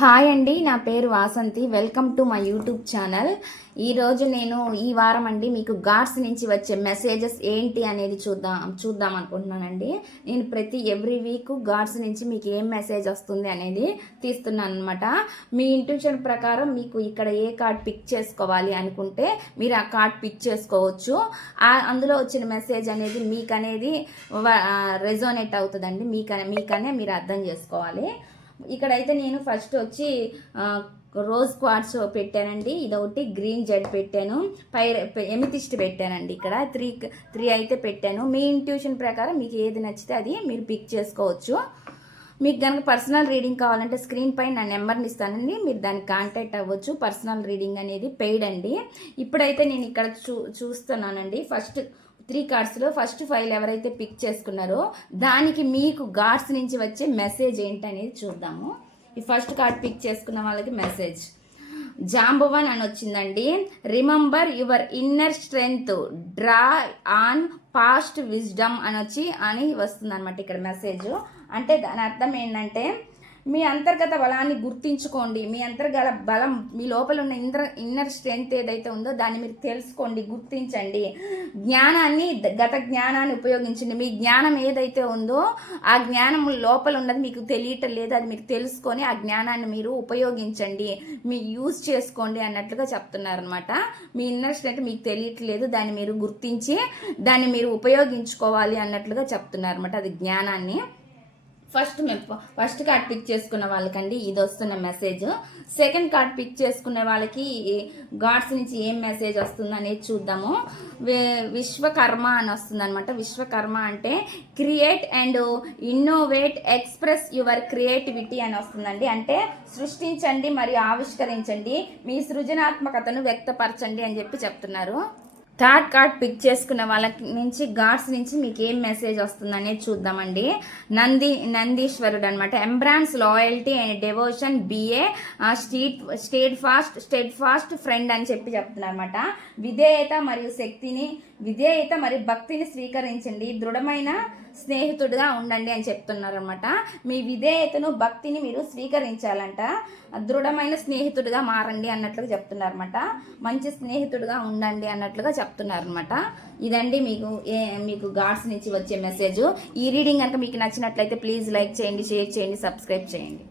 Hi అండి నా పేరు Vasanthi. Welcome to my YouTube channel. ఈరోజు నేను ఈ వారం అండి మీకు గాడ్స్ నుంచి వచ్చే మెసేజెస్ ఏంటి అనేది చూద్దాం చూద్దాం అనుకుంటున్నానండి. నేను ప్రతి ఎవ్రీ వీక్ గాడ్స్ నుంచి మీకు ఏం మెసేజ్ వస్తుంది అనేది తీస్తున్నాను అనమాట మీ ఇంట్యూషన్ ప్రకారం మీకు ఇక్కడ ఏ కార్డ్ పిక్ చేసుకోవాలి అనుకుంటే మీరు ఆ కార్డ్ పిక్ చేసుకోవచ్చు. అందులో వచ్చిన మెసేజ్ అనేది మీకు అనేది రెజోనేట్ అవుతుందండి. మీకనే మీకనే మీరు అర్థం చేసుకోవాలి. ఇక్కడైతే నేను ఫస్ట్ వచ్చి రోజ్ క్వార్ట్స్ పెట్టానండి. ఇదొకటి గ్రీన్ జెడ్ పెట్టాను. పై ఎమితిస్ట్ పెట్టానండి ఇక్కడ. త్రీ త్రీ అయితే పెట్టాను. మీ ఇంట్యూషన్ ప్రకారం మీకు ఏది నచ్చితే అది మీరు పిక్ చేసుకోవచ్చు. మీకు కనుక పర్సనల్ రీడింగ్ కావాలంటే స్క్రీన్ పైన నా నెంబర్ని ఇస్తానండి. మీరు దానికి కాంటాక్ట్ అవ్వచ్చు. పర్సనల్ రీడింగ్ అనేది పెయిడ్ అండి. ఇప్పుడైతే నేను ఇక్కడ చూ చూస్తున్నానండి. ఫస్ట్ త్రీ కార్డ్స్లో ఫస్ట్ ఫైల్ ఎవరైతే పిక్ చేసుకున్నారో దానికి మీకు గార్డ్స్ నుంచి వచ్చే మెసేజ్ ఏంటనేది చూద్దాము. ఈ ఫస్ట్ కార్డ్ పిక్ చేసుకున్న వాళ్ళకి మెసేజ్ జాంబువన్ అని వచ్చిందండి. Remember your inner strength draw on past wisdom అని వచ్చి అని వస్తుంది అనమాట ఇక్కడ మెసేజ్ అంటే దాని అర్థం ఏంటంటే మీ అంతర్గత బలాన్ని గుర్తించుకోండి. మీ అంతర్గత బలం మీ లోపల ఉన్న ఇంద్ర ఇన్నర్ స్ట్రెంగ్త్ ఏదైతే ఉందో దాన్ని మీరు తెలుసుకోండి గుర్తించండి. జ్ఞానాన్ని గత జ్ఞానాన్ని ఉపయోగించండి. మీ జ్ఞానం ఏదైతే ఉందో ఆ జ్ఞానం లోపల ఉన్నది మీకు తెలియటం లేదు అది మీకు తెలుసుకొని ఆ జ్ఞానాన్ని మీరు ఉపయోగించండి. మీ యూజ్ చేసుకోండి అన్నట్లుగా చెప్తున్నారనమాట మీ ఇన్నర్ స్ట్రెంగ్త్ మీకు తెలియట్లేదు దాన్ని మీరు గుర్తించి దాన్ని మీరు ఉపయోగించుకోవాలి అన్నట్లుగా చెప్తున్నారన్నమాట. అది జ్ఞానాన్ని. ఫస్ట్ ఫస్ట్ కార్డ్ పిక్ చేసుకున్న వాళ్ళకండి ఇది వస్తున్న మెసేజ్ సెకండ్ కార్డ్ పిక్ చేసుకునే వాళ్ళకి గాడ్స్ నుంచి ఏం మెసేజ్ వస్తుంది అనేది చూద్దాము. విశ్వకర్మ అని వస్తుంది అనమాట విశ్వకర్మ అంటే create and innovate express your creativity అని వస్తుందండి. అంటే సృష్టించండి మరియు ఆవిష్కరించండి. మీ సృజనాత్మకతను వ్యక్తపరచండి అని చెప్పి చెప్తున్నారు. థర్డ్ కార్డ్ పిక్ చేసుకున్న వాళ్ళకి నుంచి గాడ్స్ నుంచి మీకు ఏం మెసేజ్ వస్తుంది అనేది చూద్దామండి. నంది నందీశ్వరుడు అనమాట embrace loyalty and devotion be a stead steadfast steadfast friend అని చెప్పి చెప్తున్నారు అనమాట విధేయత మరియు శక్తిని విధేయత మరియు భక్తిని స్వీకరించండి. దృఢమైన స్నేహితుడిగా ఉండండి అని చెప్తున్నారు అనమాట మీ విధేయతను భక్తిని మీరు స్వీకరించాలంట. దృఢమైన స్నేహితుడిగా మారండి అన్నట్లుగా చెప్తున్నారు అనమాట మంచి స్నేహితుడిగా ఉండండి అన్నట్లుగా చెప్ అనమాట ఇదండి మీకు ఏ మీకు గాడ్స్ నుంచి వచ్చే మెసేజ్ ఈ రీడింగ్ కనుక మీకు నచ్చినట్లయితే ప్లీజ్ లైక్ చేయండి షేర్ చేయండి సబ్స్క్రైబ్ చేయండి.